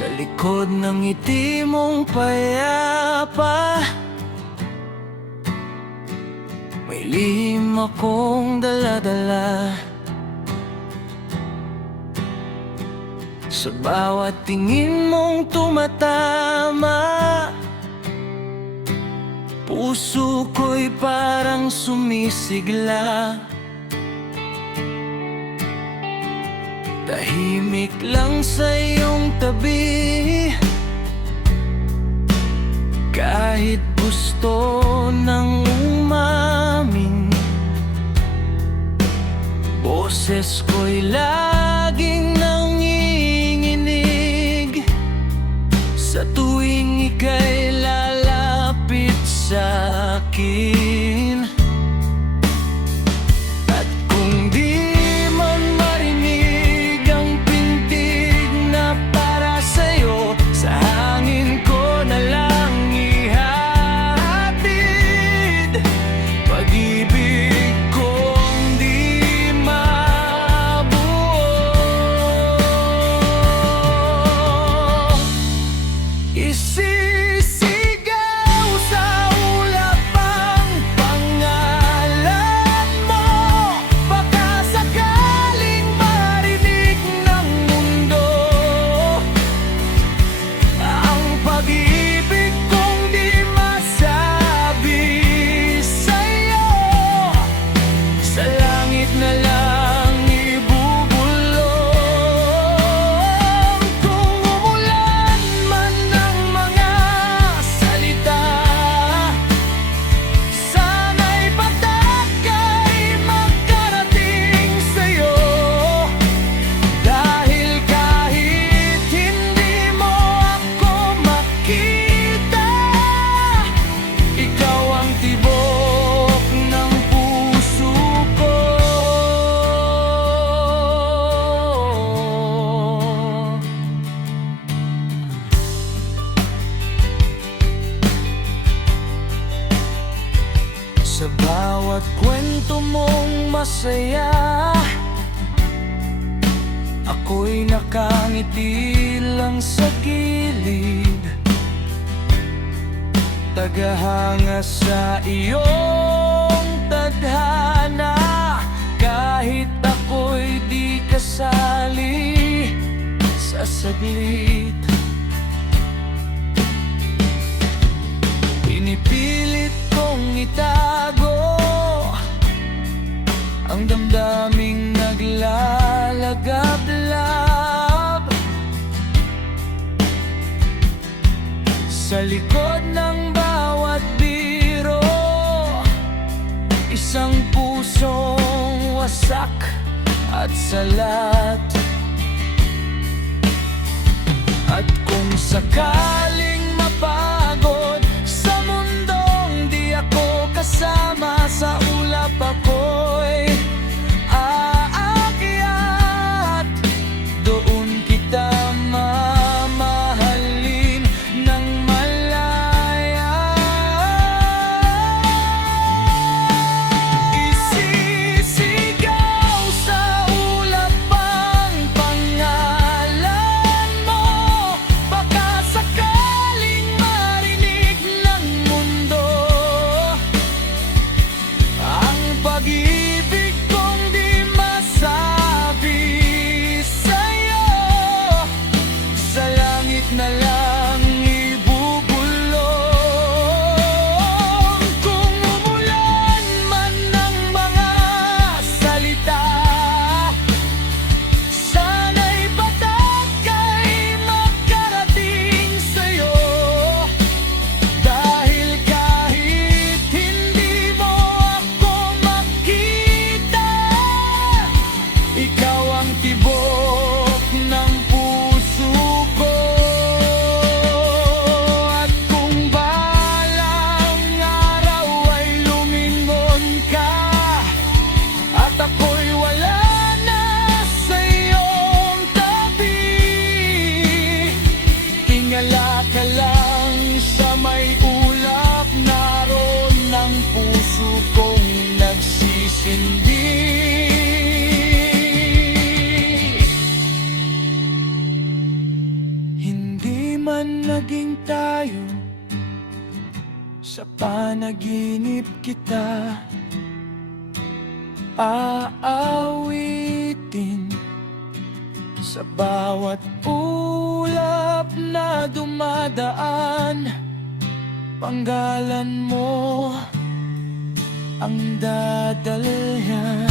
Sa likod ng ngiti mong payapa, may lihim akong dala-dala. Sa bawat tingin mong tumatama, puso ko'y parang sumisigla. Tahimik lang sa iyong tabi, kahit gusto nang umamin. Boses ko'y laging nanginginig sa tuwing ika'y lalapit sa akin. At kung di man marinig ang pintig na para sa'yo, sa hangin ko na lang ihatid pag-ibig kong di mabuo. Isisigaw sa ulap ang pangalan mo, baka sakaling marinig ng mundo ang pag-ibig kong di masabi sa'yo. Sa langit na lang ibubulong. Kung umulan man ng mga salita, sana'y patak ay makarating sa'yo. Dahil kahit hindi mo ako makita, ikaw ang tibok ng puso ko. Sa bawat kwento mong masaya, ako'y nakangiti lang sa gilid, tagahanga sa iyong tadhana. Kahit ako'y di kasali sa saglit, pinipilit kong itago ang damdaming naglalagablab. Sa likod ng bawat biro, isang pusong wasak at salat. At kung sakaling mapagod sa mundong di ako kasama, sa ulap ako'y aakyat. Doon kita mamahalin ng malaya. Isisigaw sa ulap ang pangalan mo, baka sakaling tayo. Sa panaginip kita aawitin. Sa bawat ulap na dumadaan, panggalan mo ang dadalhan.